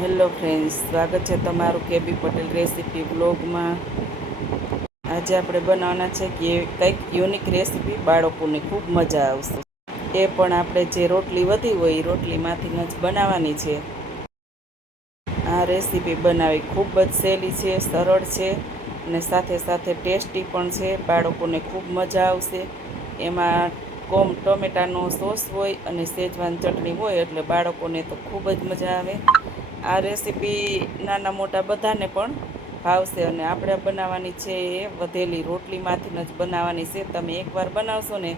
Hello friends, સ્વાગત છે તમારું કેબી પટેલ રેસીપી બ્લોગમાં। આજે આપણે બનાવવાના છે કે કંઈક યુનિક રેસીપી, બાળકોને ખૂબ મજા આવશે। એ પણ આપણે જે રોટલી વધી હોય એ રોટલીમાંથી જ બનાવવાની છે। આ રેસીપી બનાવવી ખૂબ જ સહેલી છે, સરળ છે અને સાથે સાથે ટેસ્ટી પણ છે। બાળકોને ખૂબ મજા આવશે। એમાં ટમેટાનો સોસ હોય અને શેજવાન ચટણી હોય એટલે બાળકોને તો ખૂબ જ મજા આવે। આ રેસીપી નાના મોટા બધાને પણ ભાવશે અને આપણે બનાવવાની છે એ વધેલી રોટલીમાંથી જ બનાવવાની છે। તમે એકવાર બનાવશો ને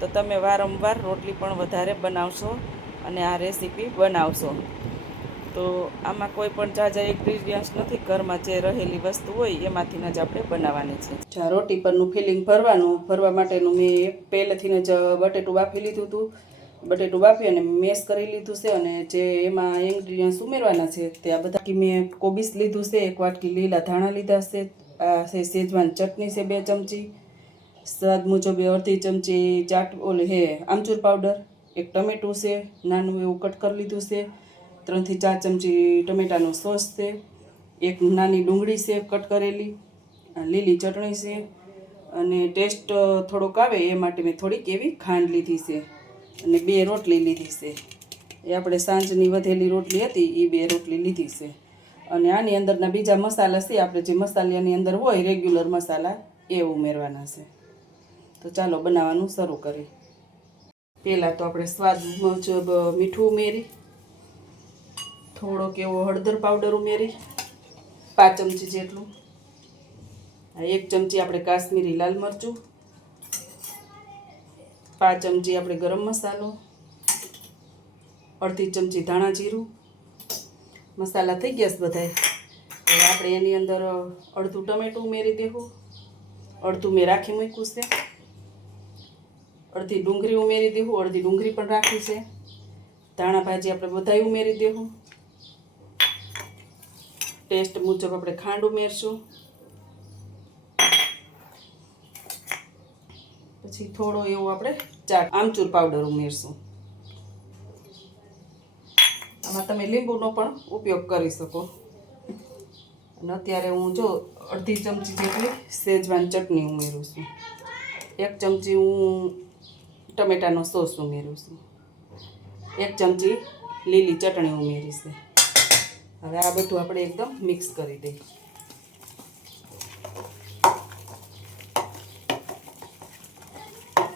તો તમે વારંવાર રોટલી પણ વધારે બનાવશો અને આ રેસીપી બનાવશો। તો આમાં કોઈ પણ ઝાઝા ઇન્ગ્રીડિયન્ટ્સ નથી, ઘરમાં જે રહેલી વસ્તુ હોય એમાંથી જ આપણે બનાવવાની છે। રોટી પરનું ફિલિંગ ભરવા માટેનું મેં પહેલેથી જ બટેટું બાફી લીધું હતું। બટેટું બાફી અને મેશ કરી લીધું છે અને જે એમાં ઇન્ગ્રીડિયન્ટ્સ ઉમેરવાના છે તે આ બધા મેં કોબીસ લીધું છે, 1 વાટકી લીલા ધાણા લીધા છે, આ છે શેજવાન ચટણી છે 2 ચમચી, સ્વાદ મુજબ અડધી ચમચી આમચૂર પાવડર, 1 ટમેટું છે નાનું એવું કટ કરી લીધું છે, 3 થી 4 ચમચી ટમેટાનો સોસ છે, 1 નાની ડુંગળી છે કટ કરેલી, લીલી ચટણી છે અને ટેસ્ટ થોડોક આવે એ માટે મેં થોડીક એવી ખાંડ લીધી છે અને 2 રોટલી લીધી છે। એ આપણે સાંજની વધેલી રોટલી હતી એ 2 રોટલી લીધી છે અને આની અંદરના બીજા મસાલા છે, આપણે જે મસાલાની અંદર હોય રેગ્યુલર મસાલા એ ઉમેરવાના છે। તો ચાલો બનાવવાનું શરૂ કરીએ। પહેલાં તો આપણે સ્વાદ મુજબ મીઠું ઉમેરી, થોડોક એવો હળદર પાવડર ઉમેરી 5 ચમચી જેટલું, 1 ચમચી આપણે કાશ્મીરી લાલ મરચું, 5 ચમચી આપણે ગરમ મસાલો, અડધી ચમચી ધાણા જીરું। મસાલા થઈ ગયા છે બધાય। હવે આપણે એની અંદર અડધું ટમેટું ઉમેરી દેવું, અડધું મેં રાખી મૂક્યું છે, અડધી ડુંગળી ઉમેરી દેવું, અડધી ડુંગળી પણ રાખી છે, ધાણા ભાજી આપણે બધાય ઉમેરી દેવું, ટેસ્ટ મુજબ આપણે ખાંડ ઉમેરશું, પછી થોડો એવો આપણે આમચૂર પાવડર ઉમેરશું। આમાં તમે લીંબુનો પણ ઉપયોગ કરી શકો। અને અત્યારે હું અડધી ચમચી જેટલી શેજવાન ચટણી ઉમેરું છું, 1 ચમચી હું ટમેટાનો સોસ ઉમેરું છું, 1 ચમચી લીલી ચટણી ઉમેરી છે। હવે આ બધું આપણે એકદમ મિક્સ કરી દઈએ।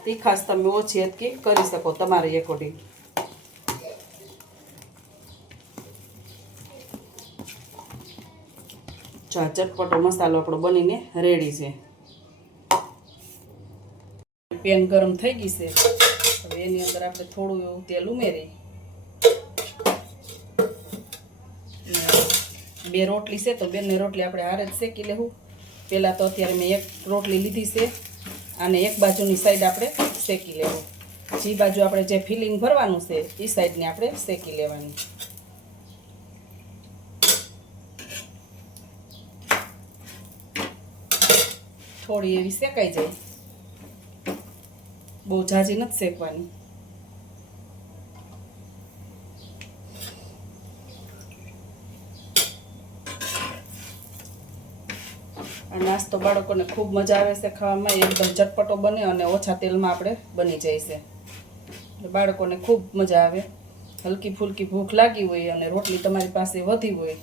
તીખાશ તમે ઓછી હલકી કરી શકો તમારી એકોર્ડિંગ। જો આ ચટપટો મસાલો આપણો બનીને રેડી છે। પેન ગરમ થઈ ગઈ છે, હવે એની અંદર આપણે થોડું એવું તેલ ઉમેરી 2 રોટલી છે તો 2 રોટલી આપણે હારે જ શેકી લેવું। પહેલાં તો અત્યારે મેં 1 રોટલી લીધી છે, આને એક બાજુની સાઈડ આપણે શેકી લેવું, જે બાજુ આપણે જે ફિલિંગ ભરવાનું છે એ સાઈડને આપણે શેકી લેવાની। થોડી એવી શેકાઈ જાય, બહુ ઝાઝી નથી શેકવાની। આ નાસ્તો બાળકોને ખૂબ મજા આવે છે ખાવામાં, એકદમ ચટપટો બને અને ઓછા તેલમાં આપણે બની જાય છે, એટલે બાળકોને ખૂબ મજા આવે। હલકી ફૂલકી ભૂખ લાગી હોય અને રોટલી તમારી પાસે વધી હોય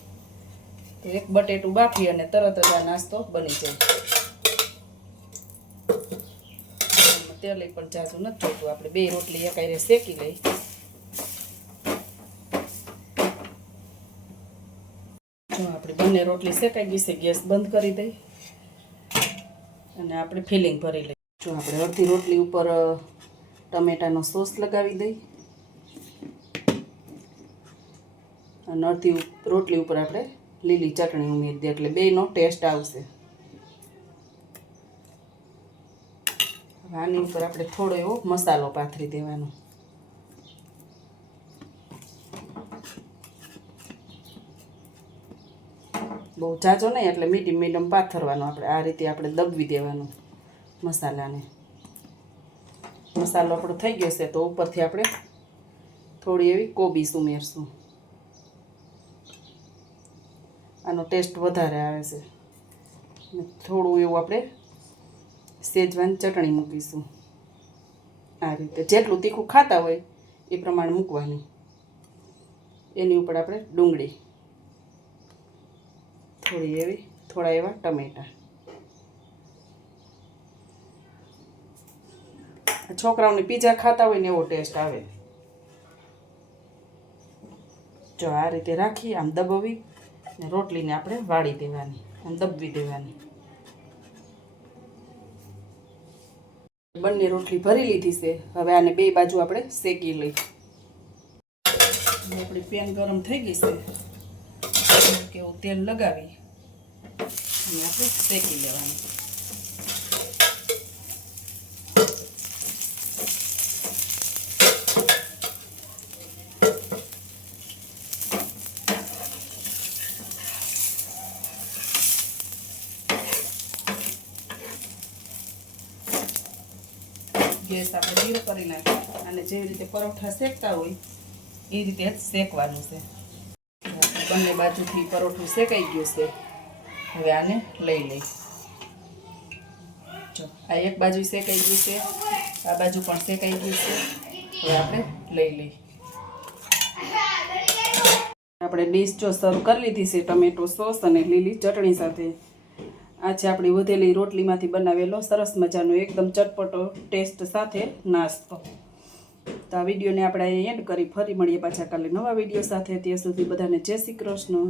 તો 1 બટેટું બાફી અને તરત જ આ નાસ્તો બની જાય। તેલ પણ ઝાઝું નથી જોઈતું, આપણે 2 રોટલી એકાયરે શેકી લઈ। જો આપણે બંને રોટલી શેકાઈ ગઈ છે, ગેસ બંધ કરી દઈ અને આપણે ફિલિંગ ભરી લઈએ। જો આપણે અડધી રોટલી ઉપર ટમેટાનો સોસ લગાવી દઈ અને અડધી રોટલી ઉપર આપણે લીલી ચટણી ઉમેરી દઈએ એટલે બેયનો ટેસ્ટ આવશે। આની ઉપર આપણે થોડો એવો મસાલો પાથરી દેવાનો, બહુ ઝાઝો નહીં એટલે મીડિયમ પાથરવાનો। આપણે આ રીતે આપણે દબવી દેવાનું મસાલાને। મસાલો આપણો થઈ ગયો છે તો ઉપરથી આપણે થોડી એવી કોબીસ ઉમેરશું, આનો ટેસ્ટ વધારે આવે છે. અને થોડું એવું આપણે શેજવાન ચટણી મૂકીશું. આ રીતે જેટલું તીખું ખાતા હોય એ પ્રમાણે મૂકવાની. એની ઉપર આપણે ડુંગળી, થોડા એવા ટમેટાં. છોકરાઓને પીઝા ખાતા હોય ને એવો ટેસ્ટ આવે. જો આ રીતે રાખી આમ દબાવી ને રોટલીને આપણે વાળી દેવાની, આમ દબવી દેવાની. બંને રોટલી ભરી લીધી છે. હવે આને બે બાજુ આપણે શેકી લઈ. આપણી પેન ગરમ થઈ ગઈ છે. કેવું તેલ લગાવી અને આપણે શેકી લેવાનું. ગેસ આપણે ધીરો કરી નાખીએ અને જેવી રીતે પરોઠા શેકતા હોય એ રીતે જ શેકવાનું છે. બંને બાજુથી પરોઠું શેકાઈ ગયું છે. હવે આને લઈ લઈ. જો આ એક બાજુ શેકાઈ ગયું છે, આ બાજુ પણ શેકાઈ ગયું છે. હવે આપણે લઈ લઈ. આપણે ડીશ જો સર્વ કરી લીધી છે ટમેટો સોસ અને લીલી ચટણી સાથે. આ છે આપણી વધેલી રોટલીમાંથી બનાવેલો સરસ મજાનો એકદમ ચટપટો ટેસ્ટ સાથે નાસ્તો. તો આ વિડીયોને આપણે એન્ડ કરી ફરી મળીએ પાછા કાલે નવા વિડીયો સાથે. ત્યાં સુધી બધાને જય શ્રી કૃષ્ણ.